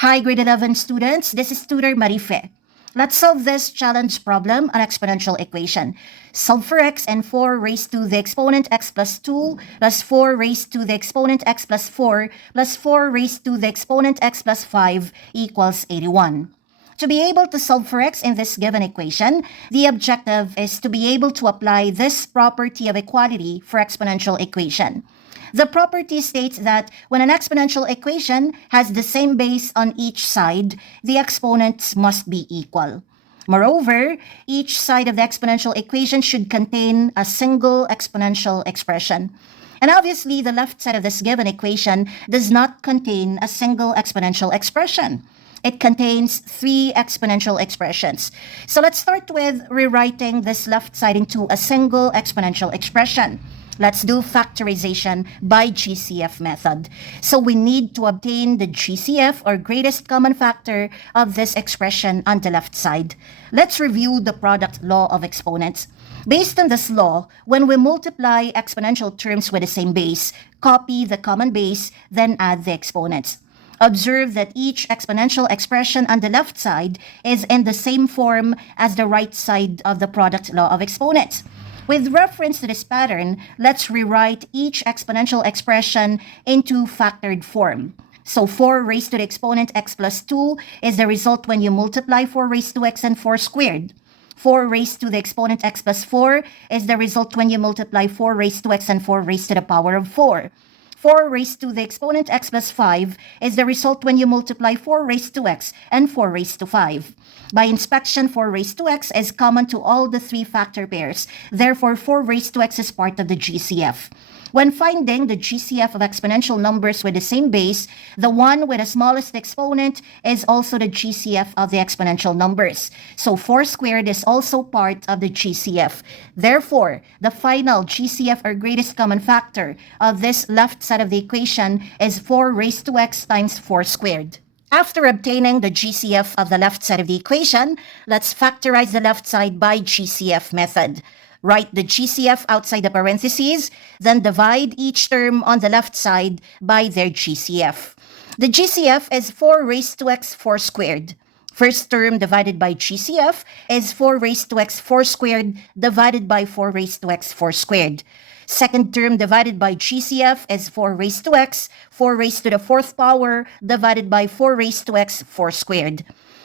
Hi, grade 11 students. This is tutor Marife. Let's solve this challenge problem, an exponential equation. Solve for x and 4 raised to the exponent x plus 2 plus 4 raised to the exponent x plus 4 plus 4 raised to the exponent x plus 5 equals 81. To be able to solve for x in this given equation, the objective is to be able to apply this property of equality for exponential equation. The property states that when an exponential equation has the same base on each side, the exponents must be equal. Moreover, each side of the exponential equation should contain a single exponential expression. And obviously, the left side of this given equation does not contain a single exponential expression. It contains 3 exponential expressions. So let's start with rewriting this left side into a single exponential expression. Let's do factorization by GCF method. So we need to obtain the GCF, or greatest common factor, of this expression on the left side. Let's review the product law of exponents. Based on this law, when we multiply exponential terms with the same base, copy the common base, then add the exponents. Observe that each exponential expression on the left side is in the same form as the right side of the product law of exponents. With reference to this pattern, let's rewrite each exponential expression into factored form. So 4 raised to the exponent x plus 2 is the result when you multiply 4 raised to x and 4 squared. 4 raised to the exponent x plus 4 is the result when you multiply 4 raised to x and 4 raised to the power of 4. 4 raised to the exponent x plus 5 is the result when you multiply 4 raised to x and 4 raised to 5. By inspection, 4 raised to x is common to all the 3 factor pairs. Therefore, 4 raised to x is part of the GCF. When finding the GCF of exponential numbers with the same base, the one with the smallest exponent is also the GCF of the exponential numbers. So 4 squared is also part of the GCF. Therefore, the final GCF, or greatest common factor, of this left side of the equation is 4 raised to x times 4 squared. After obtaining the GCF of the left side of the equation, let's factorize the left side by GCF method. Write the GCF outside the parentheses, then divide each term on the left side by their GCF. The GCF is 4 raised to x 4 squared. First term divided by GCF is 4 raised to x 4 squared divided by 4 raised to x 4 squared. Second term divided by GCF is 4 raised to x, 4 raised to the 4th power divided by 4 raised to x 4 squared.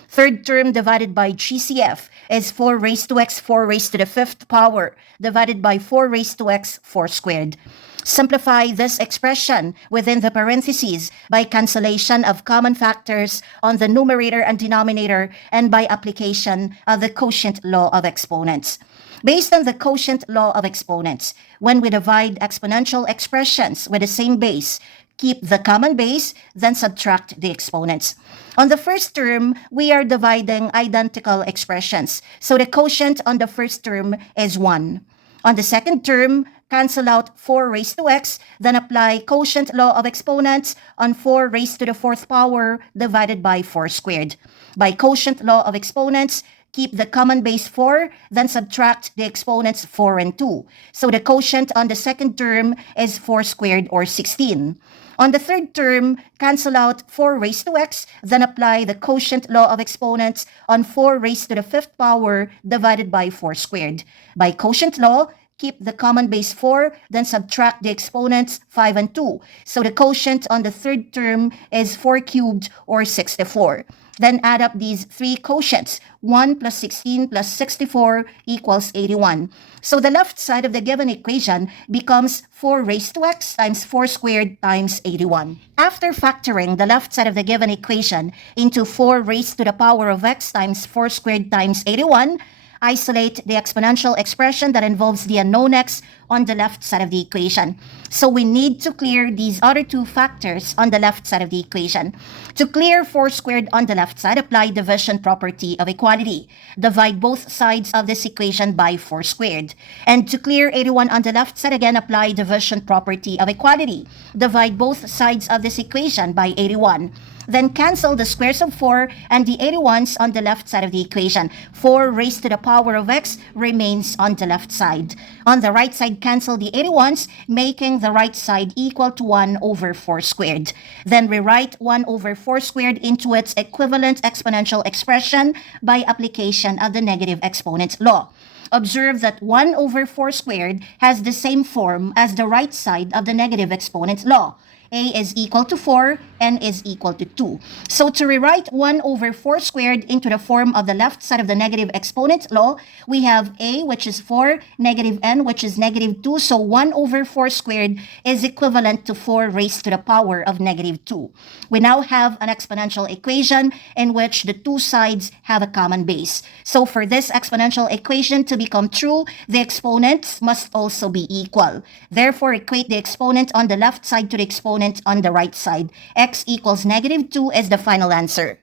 Third term divided by GCF is 4 raised to x 4 raised to the 5th power divided by 4 raised to x 4 squared. Simplify this expression within the parentheses by cancellation of common factors on the numerator and denominator and by application of the quotient law of exponents. Based on the quotient law of exponents, when we divide exponential expressions with the same base, keep the common base, then subtract the exponents. On the first term, we are dividing identical expressions, so the quotient on the first term is 1. On the second term, cancel out 4 raised to x, then apply quotient law of exponents on 4 raised to the 4th power divided by 4 squared. By quotient law of exponents, keep the common base 4, then subtract the exponents 4 and 2. So the quotient on the second term is 4 squared, or 16. On the third term, cancel out 4 raised to x, then apply the quotient law of exponents on 4 raised to the 5th power divided by 4 squared. By quotient law, keep the common base 4, then subtract the exponents 5 and 2. So the quotient on the third term is 4 cubed, or 64. Then add up these 3 quotients. 1 plus 16 plus 64 equals 81. So the left side of the given equation becomes 4 raised to x times 4 squared times 81. After factoring the left side of the given equation into 4 raised to the power of x times 4 squared times 81, isolate the exponential expression that involves the unknown x on the left side of the equation. So we need to clear these other 2 factors on the left side of the equation. To clear 4 squared on the left side, apply division property of equality. Divide both sides of this equation by 4 squared. And to clear 81 on the left side, again apply division property of equality. Divide both sides of this equation by 81. Then cancel the squares of 4 and the 81s on the left side of the equation. 4 raised to the power of x remains on the left side. On the right side, cancel the 81s, making the right side equal to 1 over 4 squared. Then rewrite 1 over 4 squared into its equivalent exponential expression by application of the negative exponent law. Observe that 1 over 4 squared has the same form as the right side of the negative exponent law. A is equal to 4, n is equal to 2. So to rewrite 1 over 4 squared into the form of the left side of the negative exponent law, we have a, which is 4, negative n, which is negative 2. So 1 over 4 squared is equivalent to 4 raised to the power of negative 2. We now have an exponential equation in which the two sides have a common base. So for this exponential equation to become true, the exponents must also be equal. Therefore, equate the exponent on the left side to the exponent on the right side. X equals negative 2 is the final answer.